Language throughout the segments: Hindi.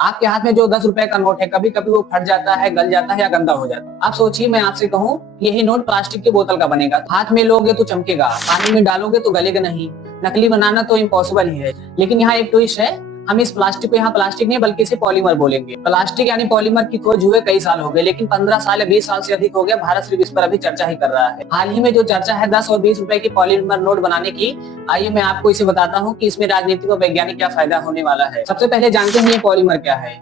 आपके हाथ में जो 10 रुपए का नोट है कभी कभी वो फट जाता है, गल जाता है या गंदा हो जाता है। आप सोचिए, मैं आपसे कहूँ यही नोट प्लास्टिक की बोतल का बनेगा, हाथ में लोगे तो चमकेगा, पानी में डालोगे तो गलेगा नहीं। नकली बनाना तो इम्पॉसिबल ही है। लेकिन यहाँ एक ट्विस्ट है, हम इस प्लास्टिक को यहाँ प्लास्टिक नहीं बल्कि इसे पॉलीमर बोलेंगे। प्लास्टिक यानी पॉलीमर की खोज हुए कई साल हो गए, लेकिन 15 साल या 20 साल से अधिक हो गया भारत सिर्फ इस पर अभी चर्चा ही कर रहा है। हाल ही में जो चर्चा है 10 और 20 रुपए की पॉलीमर नोट बनाने की, आइए मैं आपको इसे बताता हूँ कि इसमें राजनीतिक और वैज्ञानिक क्या फायदा होने वाला है। सबसे पहले जानते हैं ये पॉलीमर क्या है।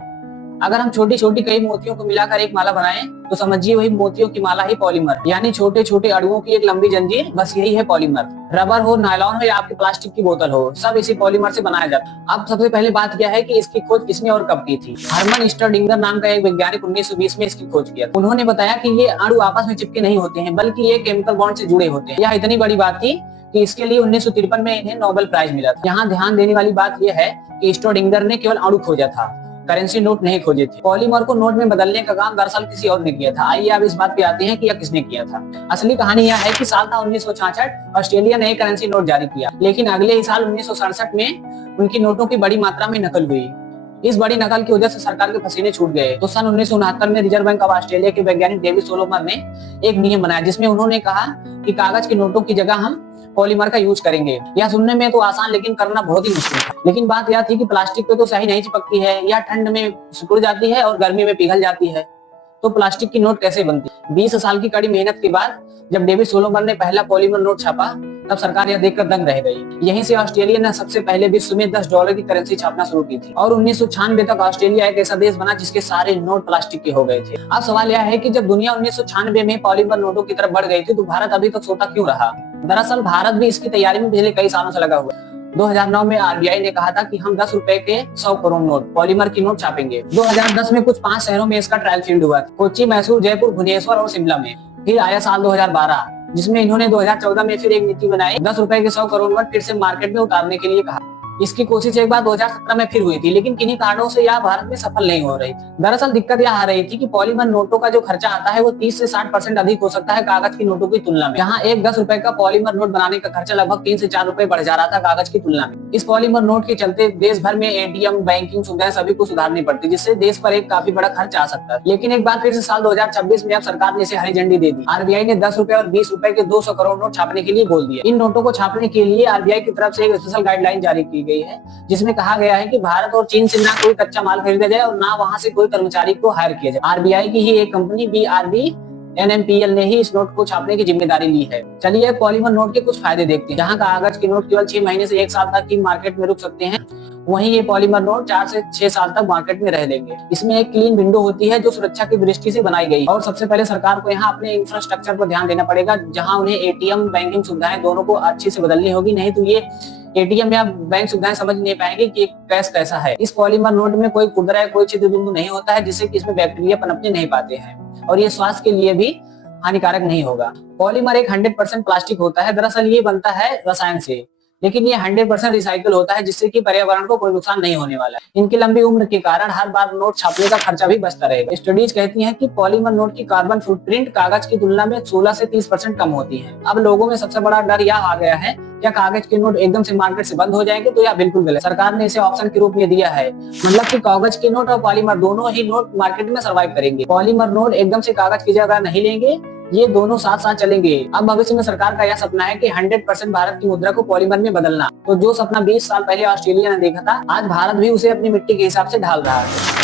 अगर हम छोटी छोटी कई मोतियों को मिलाकर एक माला बनाएं तो समझिए वही मोतियों की माला ही पॉलीमर, यानी छोटे छोटे अणुओं की एक लंबी जंजीर, बस यही है पॉलीमर। रबर हो, नायलॉन हो या आपकी प्लास्टिक की बोतल हो, सब इसी पॉलीमर से बनाया जाता है। अब सबसे पहले बात यह है कि इसकी खोज किसने और कब की थी। हरमन स्टर्डिंगर नाम का एक वैज्ञानिक 1920 में इसकी खोज किया। उन्होंने बताया कि ये अणु आपस में चिपके नहीं होते हैं, बल्कि ये केमिकल बॉन्ड से जुड़े होते हैं। यह इतनी बड़ी बात थी कि इसके लिए 1953 में इन्हें नोबेल प्राइज मिला था। यहाँ ध्यान देने वाली बात यह है कि स्टर्डिंगर ने केवल अणु खोजा था, करेंसी नोट नहीं खोजे थे। पॉलीमर को नोट में बदलने का काम दरअसल किसी और ने किया था। आइए अब इस बात पे आते हैं कि यह किसने किया था। असली कहानी यह है कि साल था 1966, ऑस्ट्रेलिया ने एक करेंसी नोट जारी किया, लेकिन अगले ही साल 1967 में उनकी नोटों की बड़ी मात्रा में नकल हुई। इस बड़ी नकल की वजह से सरकार के पसीने छूट गए। तो सन 1969 में रिजर्व बैंक ऑफ ऑस्ट्रेलिया के वैज्ञानिक डेविड सोलोमन ने एक नियम बनाया, जिसमें उन्होंने कहा कि कागज के नोटों की जगह हम पॉलीमर का यूज करेंगे। यह सुनने में तो आसान, लेकिन करना बहुत ही मुश्किल था। लेकिन बात यह थी कि प्लास्टिक पे तो स्याही नहीं चिपकती है, यह ठंड में सिकुड़ जाती है और गर्मी में पिघल जाती है। तो प्लास्टिक की नोट कैसे बनती? 20 साल की कड़ी मेहनत के बाद जब डेविड सोलोमन ने पहला पॉलीमर नोट छापा, तब सरकार यह देखकर दंग रह गई। यहीं से ऑस्ट्रेलिया ने सबसे पहले विश्व में $10 की करेंसी छापना शुरू की थी और 1996 तक ऑस्ट्रेलिया एक ऐसा देश बना जिसके सारे नोट प्लास्टिक के हो गए थे। अब सवाल यह है कि जब दुनिया 1996 में पॉलीमर नोटों की तरफ बढ़ गई थी, तो भारत अभी तक सोता क्यों रहा? दरअसल भारत भी इसकी तैयारी में पिछले कई सालों से लगा हुआ है। 2009 में आरबीआई ने कहा था कि हम 10 रुपए के 100 करोड़ नोट पॉलीमर की नोट छापेंगे। 2010 में कुछ 5 शहरों में इसका ट्रायल फील्ड हुआ था, कोच्चि, मैसूर, जयपुर, भुवनेश्वर और शिमला में। फिर आया साल 2012, जिसमें इन्होंने 2014 में फिर एक नीति बनाई, 10 रुपए के 100 करोड़ नोट फिर से मार्केट में उतारने के लिए कहा। इसकी कोशिश एक बार 2017 में फिर हुई थी, लेकिन किन्हीं कारणों से यह भारत में सफल नहीं हो रही। दरअसल दिक्कत यह आ रही थी कि पॉलीमर नोटों का जो खर्चा आता है वो 30 से 60% अधिक हो सकता है कागज की नोटों की तुलना में। जहाँ एक 10 रुपए का पॉलीमर नोट बनाने का खर्चा लगभग 3 से 4 रुपए बढ़ जा रहा था कागज की तुलना में। इस पॉलीमर नोट के चलते देश भर में एटीएम, बैंकिंग सुविधाएं सभी को सुधारनी पड़ती, जिससे देश पर एक काफी बड़ा खर्च आ सकता है। लेकिन एक बार फिर से साल 2026 में अब सरकार ने इसे हरी झंडी दे दी। आरबीआई ने 10 रुपए और 20 रुपए के 200 करोड़ नोट छापने के लिए बोल दिया। इन नोटों को छापने के लिए आरबीआई की तरफ से एक स्पेशल गाइडलाइन जारी की गई है, जिसमें कहा गया है कि भारत और चीन से ना कोई कच्चा माल खरीदा जाए और ना वहां से कोई कर्मचारी को हायर किया जाए। आरबीआई की ही एक कंपनी बीआरबी एनएमपीएल ने ही इस नोट को छापने की जिम्मेदारी ली है। चलिए पॉलीमर नोट के कुछ फायदे देखते हैं। जहां कागज के नोट केवल 6 महीने से 1 साल तक की मार्केट में रुक सकते हैं, वहीं ये पॉलीमर नोट 4 से 6 साल तक मार्केट में रह लेंगे। इसमें एक क्लीन विंडो होती है जो सुरक्षा की दृष्टि से बनाई गई। और सबसे पहले सरकार को यहाँ अपने इंफ्रास्ट्रक्चर पर ध्यान देना पड़ेगा, जहाँ उन्हें एटीएम, बैंकिंग सुविधाएं दोनों को अच्छे से बदलनी होगी, नहीं तो ये एटीएम या बैंक सुविधाएं समझ नहीं पाएंगे कि कैश कैसा है। इस पॉलीमर नोट में कोई खुरदरा या कोई छिद्र बिंदु नहीं होता है, जिससे कि इसमें बैक्टीरिया पनपने नहीं पाते हैं और ये स्वास्थ्य के लिए भी हानिकारक नहीं होगा। पॉलीमर एक 100% प्लास्टिक होता है। दरअसल ये बनता है रसायन से, लेकिन ये 100% रिसाइकल होता है, जिससे कि पर्यावरण को कोई नुकसान नहीं होने वाला है। इनकी लंबी उम्र के कारण हर बार नोट छापने का खर्चा भी बचता रहेगा। स्टडीज कहती हैं कि पॉलीमर नोट की कार्बन फुटप्रिंट कागज की तुलना में 16 से 30% कम होती है। अब लोगों में सबसे बड़ा डर यह आ गया है, क्या कागज के नोट एकदम से मार्केट से बंद हो जाएंगे? तो यह बिल्कुल गलत। सरकार ने इसे ऑप्शन के रूप में दिया है, मतलब कि कागज के नोट और पॉलीमर दोनों ही नोट मार्केट में सर्वाइव करेंगे। पॉलीमर नोट एकदम से कागज की जगह नहीं लेंगे, ये दोनों साथ साथ चलेंगे। अब भविष्य में सरकार का यह सपना है कि 100% भारत की मुद्रा को पॉलीमर में बदलना। तो जो सपना 20 साल पहले ऑस्ट्रेलिया ने देखा था, आज भारत भी उसे अपनी मिट्टी के हिसाब से ढाल रहा है।